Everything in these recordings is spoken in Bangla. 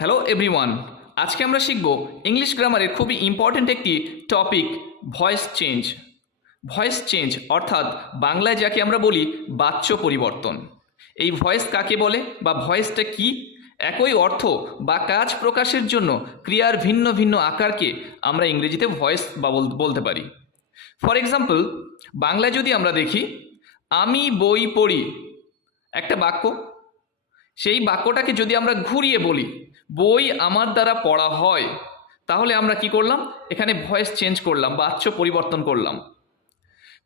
হ্যালো এভরিওয়ান, আজকে আমরা শিখব ইংলিশ গ্রামারের খুবই ইম্পর্ট্যান্ট একটি topic, voice change. Voice change অর্থাৎ বাংলায় যাকে আমরা বলি বাচ্য পরিবর্তন। এই ভয়েস কাকে বলে বা ভয়েসটা কি? একই অর্থ বা কাজ প্রকাশের জন্য ক্রিয়ার ভিন্ন ভিন্ন আকারকে আমরা ইংরেজিতে ভয়েস বা বলতে পারি। ফর এক্সাম্পল, বাংলায় যদি আমরা দেখি, আমি বই পড়ি একটা বাক্য, সেই বাক্যটাকে যদি আমরা ঘুরিয়ে বলি বই আমার দ্বারা পড়া হয়, তাহলে আমরা কি করলাম? এখানে ভয়েস চেঞ্জ করলাম, বাচ্য পরিবর্তন করলাম।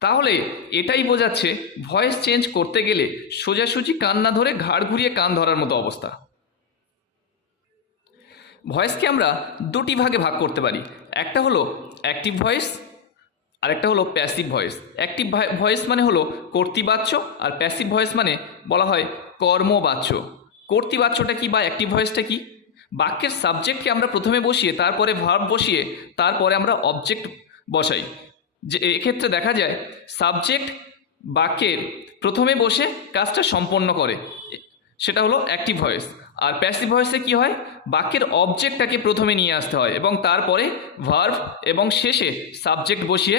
তাহলে এটাই বোঝাচ্ছে ভয়েস চেঞ্জ করতে গেলে সোজাসুজি কান না ধরে ঘাড় ঘুরিয়ে কান ধরার মতো অবস্থা। ভয়েসকে আমরা দুটি ভাগে ভাগ করতে পারি, একটা হলো অ্যাক্টিভ ভয়েস আর একটা হলো প্যাসিভ ভয়েস। অ্যাক্টিভ ভয়েস মানে হলো কর্তৃবাচ্য, আর প্যাসিভ ভয়েস মানে বলা হয় কর্মবাচ্য। কর্তৃবাচ্যটা কি বা অ্যাক্টিভ ভয়েসটা কি? বাক্যের সাবজেক্টকে আমরা প্রথমে বসিয়ে তারপরে ভার্ব বসিয়ে তারপরে আমরা অবজেক্ট বসাই। যে এক্ষেত্রে দেখা যায় সাবজেক্ট বাক্যের প্রথমে বসে কাজটা সম্পন্ন করে, সেটা হলো অ্যাক্টিভ ভয়েস। আর প্যাসিভ ভয়েসে কি হয়? বাক্যের অবজেক্টটাকে প্রথমে নিয়ে আসতে হয় এবং তারপরে ভার্ব এবং শেষে সাবজেক্ট বসিয়ে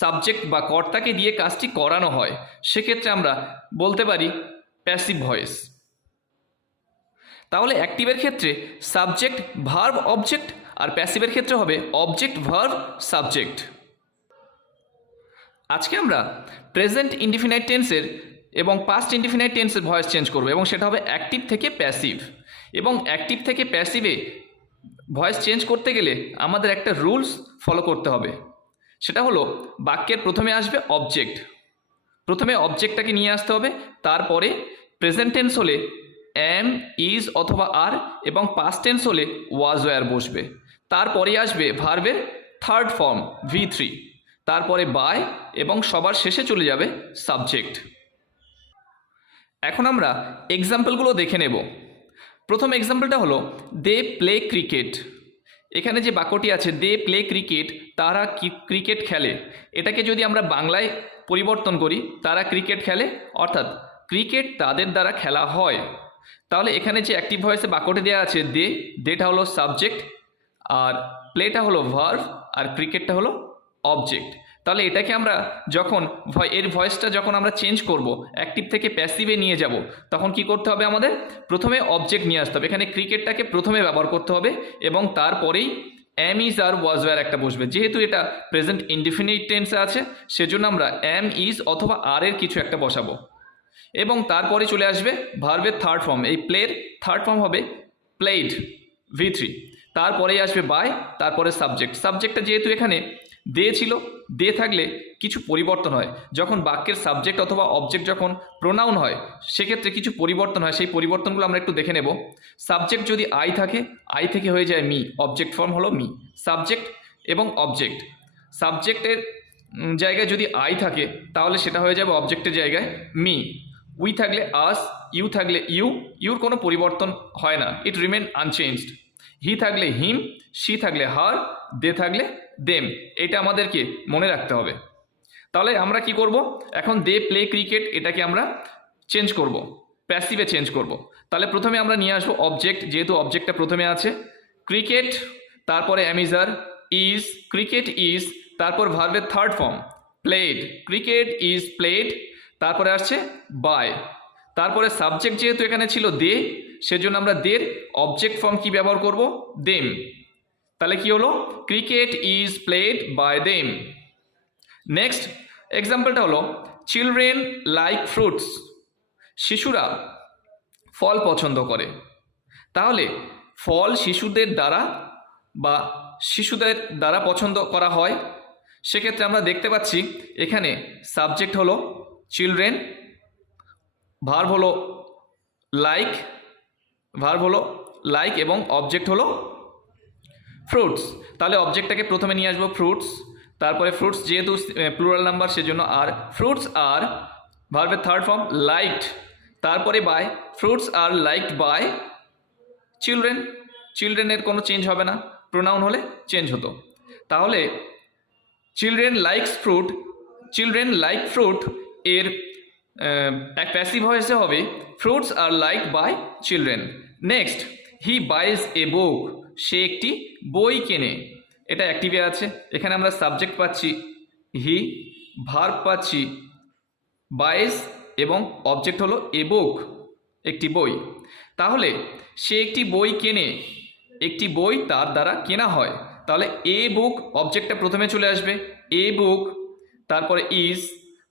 সাবজেক্ট বা কর্তাকে দিয়ে কাজটি করানো হয়। সেক্ষেত্রে আমরা বলতে পারি প্যাসিভ ভয়েস। তাহলে অ্যাক্টিভের ক্ষেত্রে সাবজেক্ট ভার্ব অবজেক্ট, আর প্যাসিভের ক্ষেত্রে হবে অবজেক্ট ভার্ব সাবজেক্ট। আজকে আমরা প্রেজেন্ট ইনডিফিনাইট টেন্সের এবং পাস্ট ইনডিফিনাইট টেন্সের ভয়েস চেঞ্জ করব, এবং সেটা হবে অ্যাক্টিভ থেকে প্যাসিভ। এবং অ্যাক্টিভ থেকে প্যাসিভে ভয়েস চেঞ্জ করতে গেলে আমাদের একটা রুলস ফলো করতে হবে। সেটা হলো বাক্যের প্রথমে আসবে অবজেক্ট, প্রথমে অবজেক্টটাকে নিয়ে আসতে হবে, তারপরে প্রেজেন্ট টেন্স হলে এম, ইজ অথবা আর, এবং পাস্ট টেন্স হলে ওয়াজ ওয়্যার বসবে। তারপরে আসবে ভার্বের থার্ড ফর্ম V3, তারপরে বাই, এবং সবার শেষে চলে যাবে সাবজেক্ট। এখন আমরা এক্সাম্পলগুলো দেখে নেব। প্রথম এক্সাম্পলটা হলো দে প্লে ক্রিকেট। এখানে যে বাক্যটি আছে দে প্লে ক্রিকেট, তারা ক্রিকেট খেলে, এটাকে যদি আমরা বাংলায় পরিবর্তন করি তারা ক্রিকেট খেলে, অর্থাৎ ক্রিকেট তাদের দ্বারা খেলা হয়। তাহলে এখানে যে অ্যাক্টিভ ভয়েসে বাক্যটি দেওয়া আছে দে, দেটা হলো সাবজেক্ট, আর প্লেটা হলো ভার্ব, আর ক্রিকেটটা হলো অবজেক্ট। তাহলে এটাকে আমরা যখন এর ভয়েসটা যখন আমরা চেঞ্জ করব, অ্যাক্টিভ থেকে প্যাসিভে নিয়ে যাব, তখন কি করতে হবে? আমাদের প্রথমে অবজেক্ট নিয়ে আসতে হবে। এখানে ক্রিকেটটাকে প্রথমে ব্যবহার করতে হবে এবং তারপরেই am, is are was were একটা বসবে। যেহেতু এটা প্রেজেন্ট ইনডিফিনিট টেন্সে আছে, সেজন্য আমরা এম, ইজ অথবা আর এর কিছু একটা বসাবো, এবং তারপরে চলে আসবে ভার্বের থার্ড ফর্ম। এই প্লের থার্ড ফর্ম হবে প্লেড, V3। তারপরেই আসবে বাই, তারপরে সাবজেক্ট। সাবজেক্টটা যেহেতু এখানে দে ছিল, দে থাকলে কিছু পরিবর্তন হয়। যখন বাক্যের সাবজেক্ট অথবা অবজেক্ট যখন প্রোনাউন হয়, সেক্ষেত্রে কিছু পরিবর্তন হয়। সেই পরিবর্তনগুলো আমরা একটু দেখে নেব। সাবজেক্ট যদি আই থাকে, আই থেকে হয়ে যায় মি, অবজেক্ট ফর্ম হলো মি। সাবজেক্ট এবং অবজেক্ট, সাবজেক্টের জায়গায় যদি আই থাকে তাহলে সেটা হয়ে যাবে অবজেক্টের জায়গায় মি। উই থাকলে আস, ইউ থাকলে ইউ, ইউর কোনো পরিবর্তন হয় না, ইট রিমেন আনচেঞ্জড। হি থাকলে হিম, শি থাকলে হার, দে থাকলে দেম। এটা আমাদেরকে মনে রাখতে হবে। তাহলে আমরা কি করব? এখন দে প্লে ক্রিকেট, এটাকে আমরা চেঞ্জ করব, প্যাসিভে চেঞ্জ করব। তাহলে প্রথমে আমরা নিয়ে আসবো অবজেক্ট, যেহেতু অবজেক্টটা প্রথমে আছে, ক্রিকেট, তারপরে অ্যামিজার, ইজ, ক্রিকেট ইজ, তারপর ভার্বের third form played, cricket is played, তারপরে আসছে বাই, তারপরে সাবজেক্ট যেহেতু এখানে ছিল দে, সেজন্য আমরা দের অবজেক্ট ফর্ম কি ব্যবহার করব? দেম। তাহলে কি হলো? Cricket is played by them. Next এক্সাম্পলটা হলো চিলড্রেন লাইক ফ্রুটস। শিশুরা ফল পছন্দ করে। তাহলে ফল শিশুদের দ্বারা পছন্দ করা হয়। সেক্ষেত্রে আমরা দেখতে পাচ্ছি এখানে সাবজেক্ট হলো চিলড্রেন, ভার্ব হলো লাইক, এবং অবজেক্ট হলো ফ্রুটস। তাহলে অবজেক্টটাকে প্রথমে নিয়ে আসবো ফ্রুটস, তারপরে ফ্রুটস যেহেতু প্লুরাল নাম্বার সেজন্য আর, ফ্রুটস আর, ভার্বের থার্ড ফর্ম লাইকড, তারপরে by, fruits are liked by children. চিলড্রেনের কোনো চেঞ্জ হবে না, প্রোনাউন হলে চেঞ্জ হতো। তাহলে চিলড্রেন লাইক ফ্রুট এর প্যাসিভ ভয়েসে হবে fruits are liked by children. Next he buys a book, সে একটি বই কেনে, এটা অ্যাক্টিভে আছে। এখানে আমরা সাবজেক্ট পাচ্ছি হি, ভার্ব পাচ্ছি বাইজ এবং অবজেক্ট হলো এ বুক, একটি বই। তাহলে সে একটি বই কেনে, একটি বই তার দ্বারা কেনা হয়, তাহলে এ বুক অবজেক্টটা প্রথমে চলে আসবে, এ বুক, তারপরে ইজ,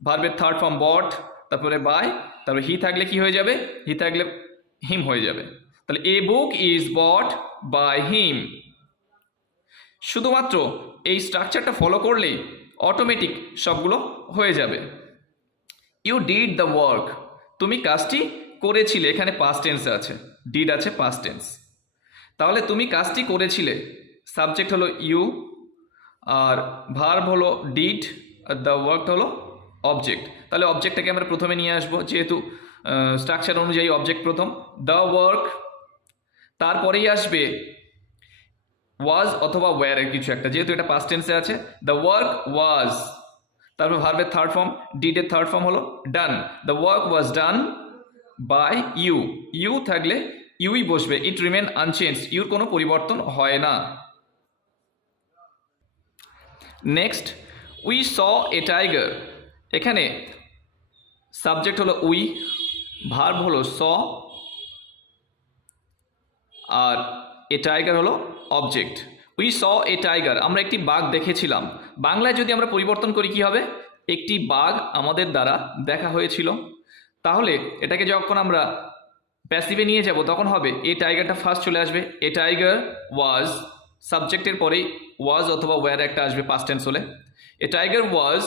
ভার্বের থার্ড ফর্ম বট, তারপরে বাই, তারপরে হি থাকলে কি হয়ে যাবে, হি থাকলে হিম হয়ে যাবে। তাহলে এ book is bought by him. শুধুমাত্র এই স্ট্রাকচারটা ফলো করলেই অটোমেটিক সবগুলো হয়ে যাবে। ইউ ডিড দ্য ওয়ার্ক, তুমি কাজটি করেছিলে, এখানে পাস্ট টেন্স আছে, ডিড আছে পাস্ট টেন্স। তাহলে তুমি কাজটি করেছিলে, সাবজেক্ট হলো ইউ, আর ভার্ব হলো ডিড, আর দ্য ওয়ার্ক হলো অবজেক্ট। তাহলে অবজেক্টটাকে আমরা প্রথমে নিয়ে আসবো, যেহেতু স্ট্রাকচার অনুযায়ী অবজেক্ট প্রথম, দ্য ওয়ার্ক, তারপরেই আসবে ওয়াজ অথবা ওয়্যারের কিছু একটা, যেহেতু এটা পাস্ট টেন্সে আছে, দ্য ওয়ার্ক ওয়াজ, তারপর ভার্বের থার্ড ফর্ম, ডিডের থার্ড ফর্ম হলো done, the work was done by you, you থাকলে ইউই বসবে, ইট রিমেন আনচেঞ্জ, ইউর কোনো পরিবর্তন হয় না। Next, we saw a tiger, এখানে সাবজেক্ট হলো উই, ভার্ব হলো স, আর এ টাইগার হলো object. We saw a tiger, আমরা একটি বাঘ দেখেছিলাম। বাংলায় যদি আমরা পরিবর্তন করি কি হবে, একটি বাঘ আমাদের দ্বারা দেখা হয়েছিল। তাহলে এটাকে যখন আমরা প্যাসিভে নিয়ে যাব তখন হবে এ টাইগারটা ফার্স্ট চলে আসবে, এ টাইগার ওয়াজ, সাবজেক্টের পরেই ওয়াজ অথবা ওয়্যার একটা আসবে পাস্ট টেন্স হলে। এ টাইগার ওয়াজ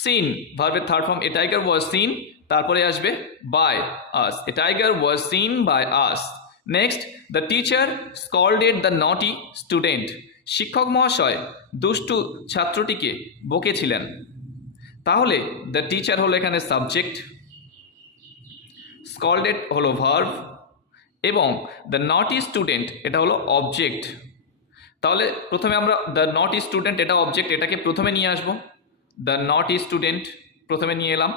সিন, ভার্বের third form, a tiger was seen, তারপরে আসবে by us, a tiger was seen by us. Next, the teacher scolded the naughty student, শিক্ষক মহাশয় দুষ্টু ছাত্রটিকে বকেছিলেন। তাহলে দ্য টিচার হলো এখানে সাবজেক্ট, স্কল্ডেড হলো ভার্ব, এবং দ্য নটি স্টুডেন্ট এটা হলো অবজেক্ট। তাহলে প্রথমে আমরা দ্য নটি স্টুডেন্ট এটা অবজেক্ট, এটাকে প্রথমে নিয়ে আসবো, দ্য নটি স্টুডেন্ট প্রথমে নিয়ে এলাম,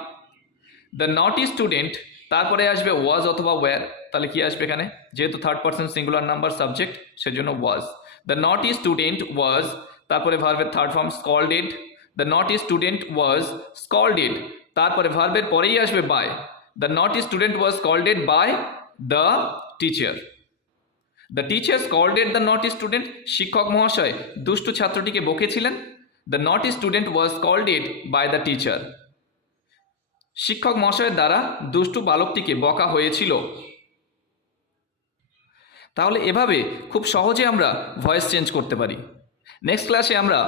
দ্য নটি স্টুডেন্ট, তারপরে আসবে ওয়াজ অথবা ওয়্যার, তাহলে কি আসবে এখানে, যেহেতু third person singular number subject সেজন্য was, the naughty student was, তারপরে ভার্বের third form scolded, the naughty student was scolded, তারপরে ভার্বের পরেই আসবে by, the naughty student was scolded by the teacher, the teacher scolded the naughty student, শিক্ষক মহাশয় দুষ্টু ছাত্রটিকে বকেছিলেন, the naughty student was scolded by the teacher, শিক্ষক মহাশয়ের দ্বারা দুষ্টু বালকটিকে বকা হয়েছিল। তাহলে এভাবে খুব সহজে আমরা ভয়েস চেঞ্জ করতে পারি। নেক্সট ক্লাসে আমরা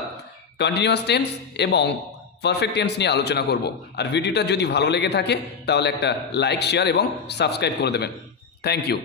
কন্টিনিউয়াস টেন্স এবং পারফেক্ট টেন্স নিয়ে আলোচনা করব। আর ভিডিওটা যদি ভালো লেগে থাকে তাহলে একটা লাইক, শেয়ার এবং সাবস্ক্রাইব করে দেবেন। Thank you.